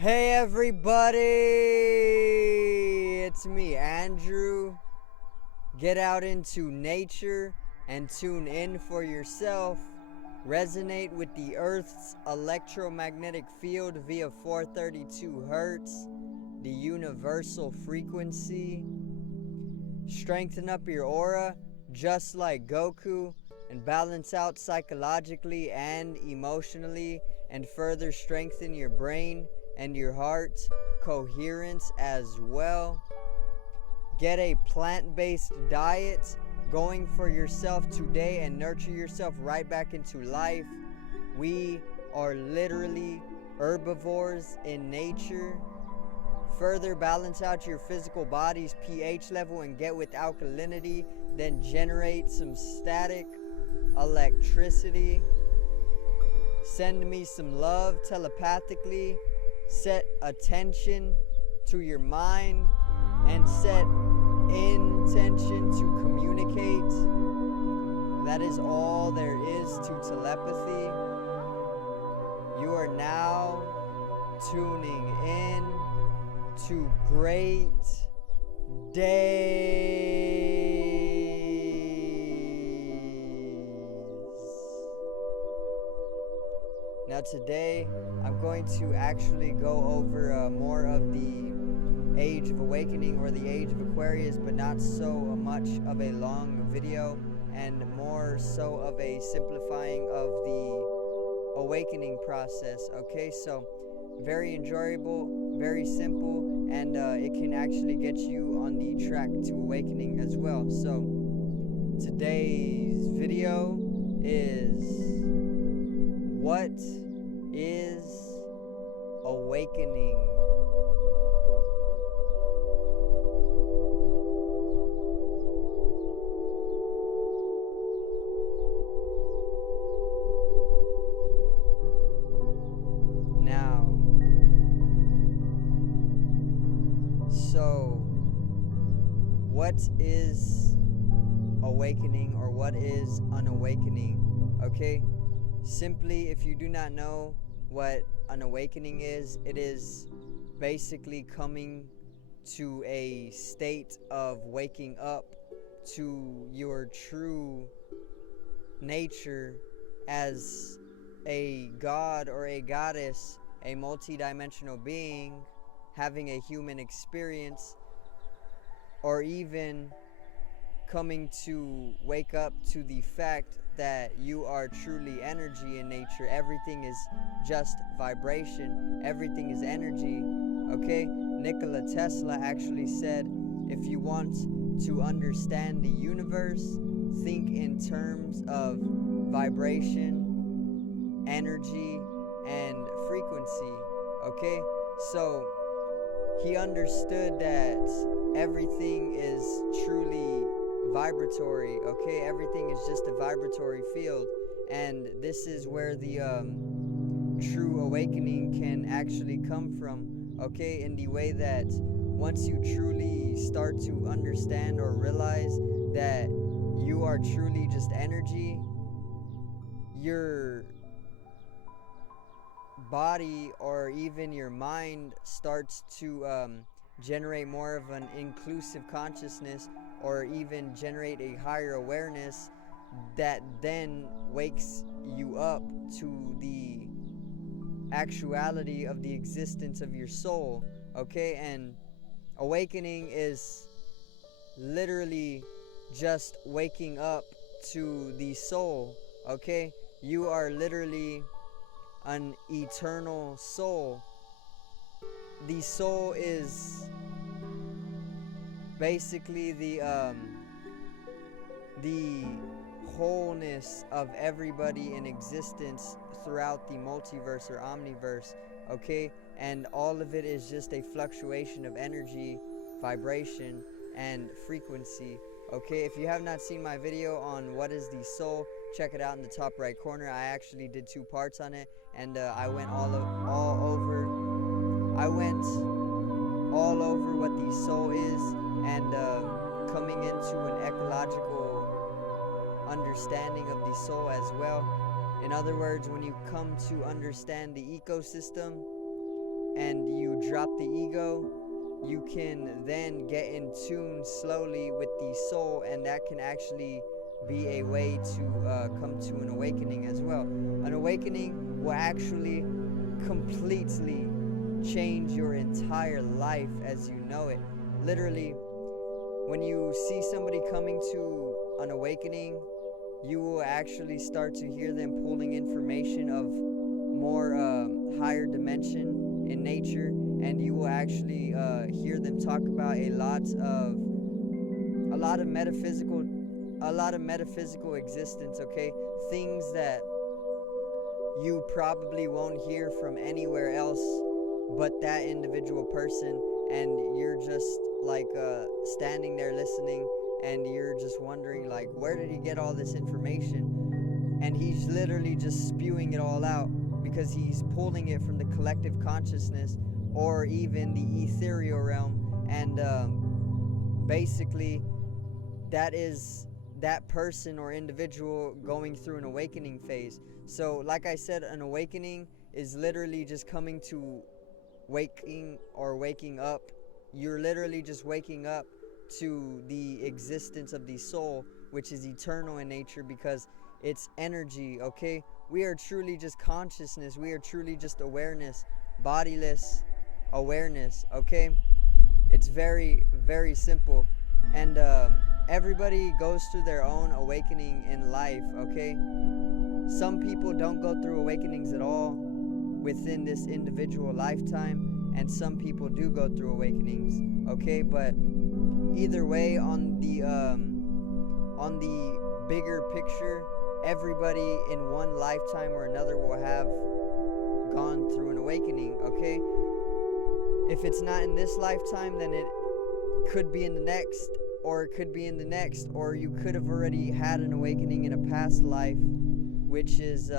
Hey everybody, it's me, Andrew. Get out into nature and tune in for yourself. Resonate with the Earth's electromagnetic field via 432 Hertz, the universal frequency. Strengthen up your aura just like Goku and balance out psychologically and emotionally, and further strengthen your brain and your heart coherence as well. Get a plant-based diet going for yourself today and nurture yourself right back into life. We are literally herbivores in nature. Further balance out your physical body's pH level and get with alkalinity, then generate some static electricity. Send me some love telepathically. Set attention to your mind and set intention to communicate. That is all there is to telepathy. You are now tuning in to Great Days. Now today I'm going to actually go over more of the Age of Awakening or the Age of Aquarius, but not so much of a long video and more so of a simplifying of the awakening process. Okay, so very enjoyable, very simple, and it can actually get you on the track to awakening as well. So today's video is, what is awakening? Now, so what is awakening, or what is an awakening? Okay, simply, if you do not know what an awakening is, it is basically coming to a state of waking up to your true nature as a god or a goddess, a multi-dimensional being, having a human experience, or even coming to wake up to the fact that you are truly energy in nature. Everything is just vibration. Everything is energy. Okay? Nikola Tesla actually said, if you want to understand the universe, think in terms of vibration, energy, and frequency. Okay? So he understood that everything is truly vibratory. Okay, everything is just a vibratory field, and this is where the true awakening can actually come from. Okay, in the way that once you truly start to understand or realize that you are truly just energy, your body or even your mind starts to generate more of an inclusive consciousness, or even generate a higher awareness that then wakes you up to the actuality of the existence of your soul. Okay, and awakening is literally just waking up to the soul. Okay, you are literally an eternal soul. The soul is basically the wholeness of everybody in existence throughout the multiverse or omniverse. Okay, and all of it is just a fluctuation of energy, vibration, and frequency. Okay, if you have not seen my video on what is the soul, check it out in the top right corner. I actually did 2 parts on it, and I went all over what the soul is, and coming into an ecological understanding of the soul as well. In other words, when you come to understand the ecosystem and you drop the ego, you can then get in tune slowly with the soul, and that can actually be a way to come to an awakening as well. An awakening will actually completely change your entire life as you know it. Literally, when you see somebody coming to an awakening, you will actually start to hear them pulling information of more higher dimension in nature, and you will actually hear them talk about a lot of metaphysical existence, okay? Things that you probably won't hear from anywhere else but that individual person, and you're just like standing there listening, and you're just wondering like, where did he get all this information? And he's literally just spewing it all out because he's pulling it from the collective consciousness or even the ethereal realm, and basically that is that person or individual going through an awakening phase. So like I said, an awakening is literally just coming to waking up. You're literally just waking up to the existence of the soul, which is eternal in nature because it's energy, okay? We are truly just consciousness. We are truly just awareness, bodiless awareness, okay? It's very, very simple. And everybody goes through their own awakening in life, okay? Some people don't go through awakenings at all within this individual lifetime, and some people do go through awakenings, okay? But either way, on the bigger picture, everybody in one lifetime or another will have gone through an awakening, okay? If it's not in this lifetime, then it could be in the next, or it could be in the next, or you could have already had an awakening in a past life, which is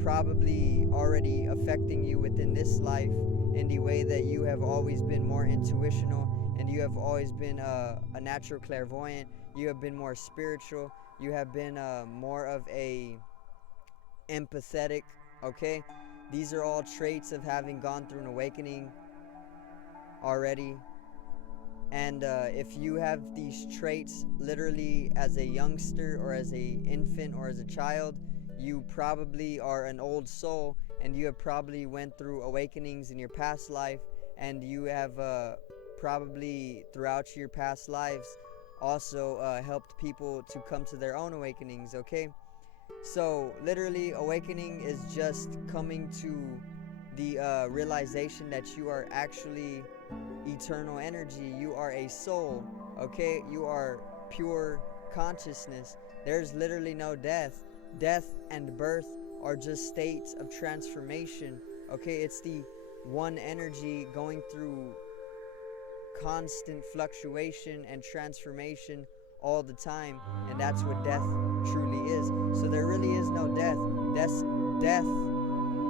probably already affecting you within this life in the way that you have always been more intuitional, and you have always been a natural clairvoyant. You have been more spiritual. You have been more of a empathetic, okay? These are all traits of having gone through an awakening already. And if you have these traits literally as a youngster or as a infant or as a child, you probably are an old soul, and you have probably went through awakenings in your past life, and you have probably throughout your past lives also helped people to come to their own awakenings, okay? So literally, awakening is just coming to the realization that you are actually eternal energy. You are a soul, okay? You are pure consciousness. There's literally no death. Death and birth are just states of transformation, okay? It's the one energy going through constant fluctuation and transformation all the time, and that's what death truly is. So there really is no death. Death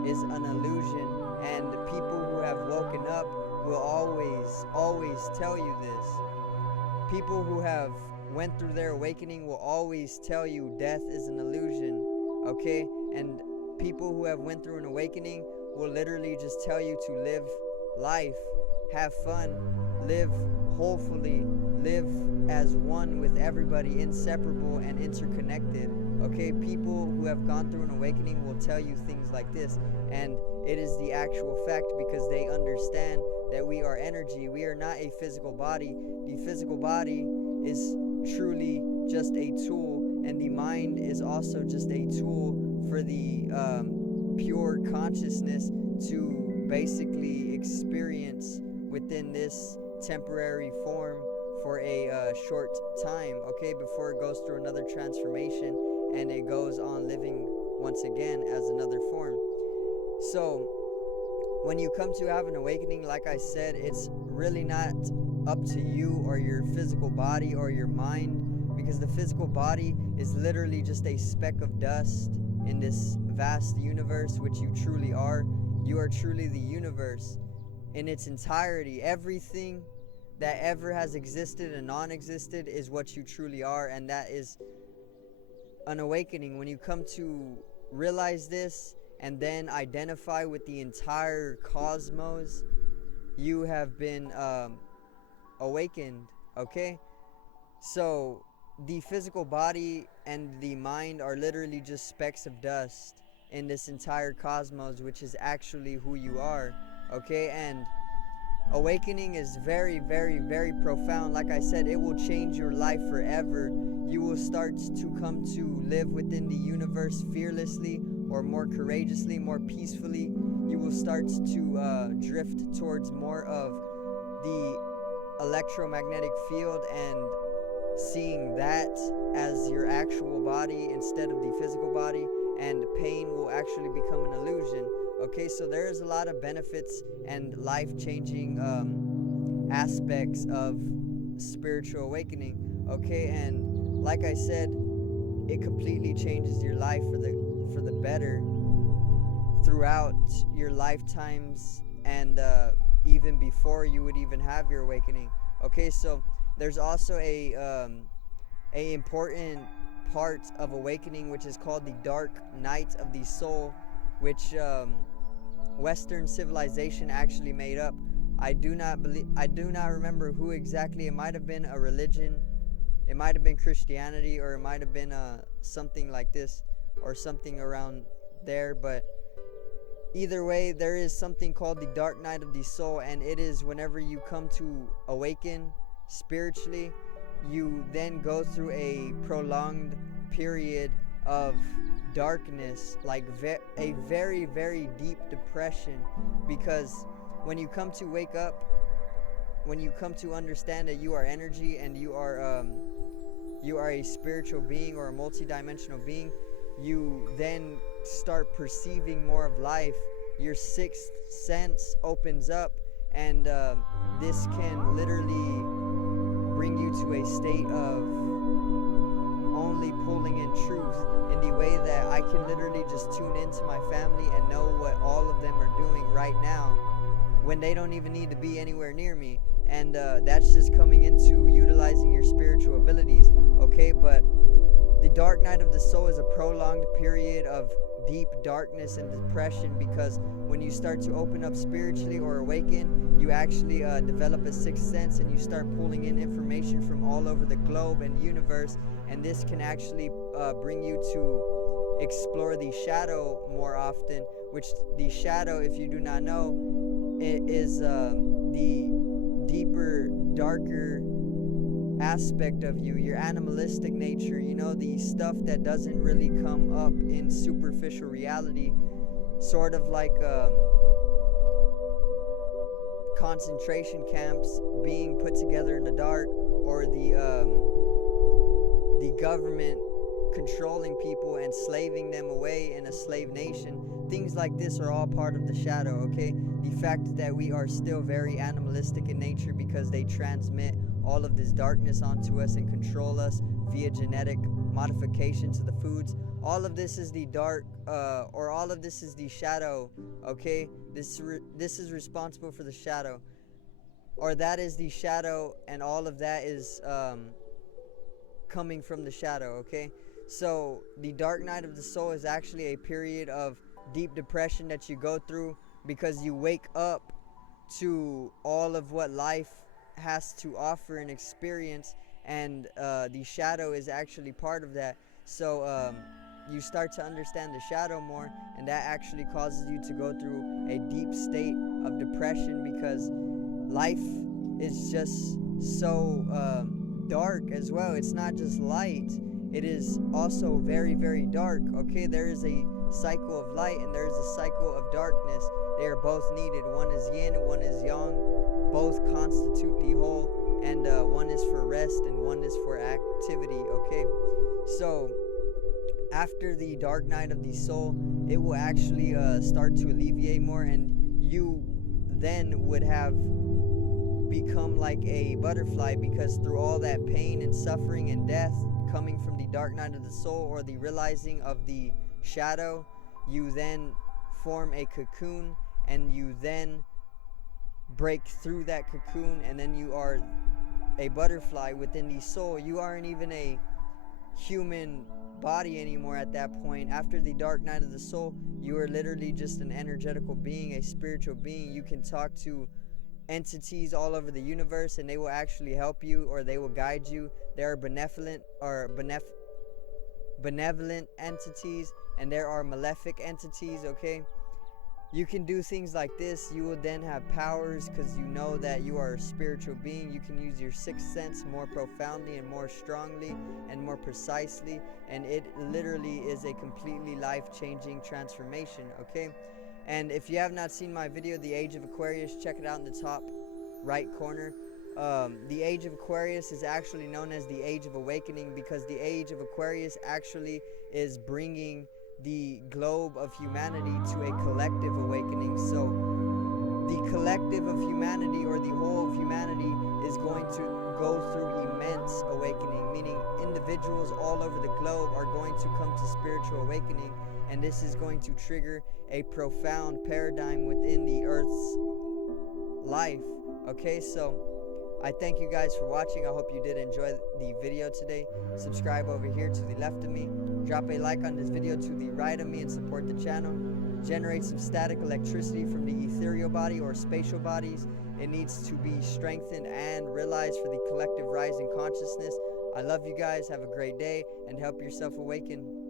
is an illusion, and people who have woken up will always tell you this. People who have went through their awakening will always tell you death is an illusion, okay? And people who have went through an awakening will literally just tell you to live life, have fun, live wholefully, live as one with everybody, inseparable and interconnected, okay? People who have gone through an awakening will tell you things like this, and it is the actual fact because they understand that we are energy. We are not a physical body. The physical body is truly just a tool, and the mind is also just a tool for the pure consciousness to basically experience within this temporary form for a short time, okay, before it goes through another transformation and it goes on living once again as another form. So when you come to have an awakening, like I said, it's really not up to you or your physical body or your mind, because the physical body is literally just a speck of dust in this vast universe, which you truly are. You are truly the universe in its entirety. Everything that ever has existed and non-existed is what you truly are, and that is an awakening. When you come to realize this, and then identify with the entire cosmos, you have been awakened. Okay, so the physical body and the mind are literally just specks of dust in this entire cosmos, which is actually who you are. Okay, and awakening is very, very, very profound. Like I said, it will change your life forever. You will start to come to live within the universe fearlessly, or more courageously, more peacefully. You will start to drift towards more of the electromagnetic field and seeing that as your actual body instead of the physical body, and pain will actually become an illusion. Okay, so there's a lot of benefits and life-changing aspects of spiritual awakening. Okay, and like I said, it completely changes your life for the better throughout your lifetimes, and even before you would even have your awakening. Okay, so there's also a important part of awakening, which is called the dark night of the soul, which Western civilization actually made up. I do not remember who exactly. It might have been a religion. It might have been Christianity, or it might have been something like this, or something around there. But either way, there is something called the dark night of the soul, and it is whenever you come to awaken spiritually, you then go through a prolonged period of darkness, like a very, very deep depression, because when you come to wake up, when you come to understand that you are energy and you are a spiritual being or a multi-dimensional being, you then start perceiving more of life. Your sixth sense opens up, and this can literally bring you to a state of only pulling in truth, in the way that I can literally just tune into my family and know what all of them are doing right now when they don't even need to be anywhere near me. And that's just coming into utilizing your spiritual abilities. Okay, but the dark night of the soul is a prolonged period of deep darkness and depression, because when you start to open up spiritually or awaken, you actually develop a sixth sense, and you start pulling in information from all over the globe and universe, and this can actually bring you to explore the shadow more often, which the shadow, if you do not know, it is the deeper, darker aspect of you, your animalistic nature, the stuff that doesn't really come up in superficial reality, sort of like concentration camps being put together in the dark, or the government controlling people and slaving them away in a slave nation. Things like this are all part of the shadow. Okay, the fact that we are still very animalistic in nature, because they transmit all of this darkness onto us and control us via genetic modification to the foods. All of this is the dark, or all of this is the shadow. Okay, this is responsible for the shadow, or that is the shadow, and all of that is coming from the shadow. Okay, so the dark night of the soul is actually a period of deep depression that you go through, because you wake up to all of what life has to offer and experience, and the shadow is actually part of that. So you start to understand the shadow more, and that actually causes you to go through a deep state of depression, because life is just so dark as well. It's not just light, it is also very, very dark. Okay, there is a cycle of light and there is a cycle of darkness. They are both needed. One is yin, one is yang. Both constitute the whole, and one is for rest and one is for activity. Okay, so after the dark night of the soul, it will actually start to alleviate more, and you then would have become like a butterfly, because through all that pain and suffering and death coming from the dark night of the soul, or the realizing of the shadow, you then form a cocoon, and you then break through that cocoon, and then you are a butterfly within the soul. You aren't even a human body anymore at that point. After the dark night of the soul, you are literally just an energetical being, a spiritual being. You can talk to entities all over the universe and they will actually help you, or they will guide you. There are benevolent entities and there are malefic entities, okay? You can do things like this. You will then have powers because you know that you are a spiritual being. You can use your sixth sense more profoundly and more strongly and more precisely, and it literally is a completely life-changing transformation, okay? And if you have not seen my video, The Age of Aquarius, check it out in the top right corner. The Age of Aquarius is actually known as the Age of Awakening because the Age of Aquarius actually is bringing the globe of humanity to a collective awakening. So the collective of humanity, or the whole of humanity, is going to go through immense awakening, meaning individuals all over the globe are going to come to spiritual awakening, and this is going to trigger a profound paradigm within the Earth's life. Okay, so I thank you guys for watching. I hope you did enjoy the video today. Subscribe over here to the left of me. Drop a like on this video to the right of me and support the channel. Generate some static electricity from the ethereal body or spatial bodies. It needs to be strengthened and realized for the collective rise in consciousness. I love you guys. Have a great day and help yourself awaken.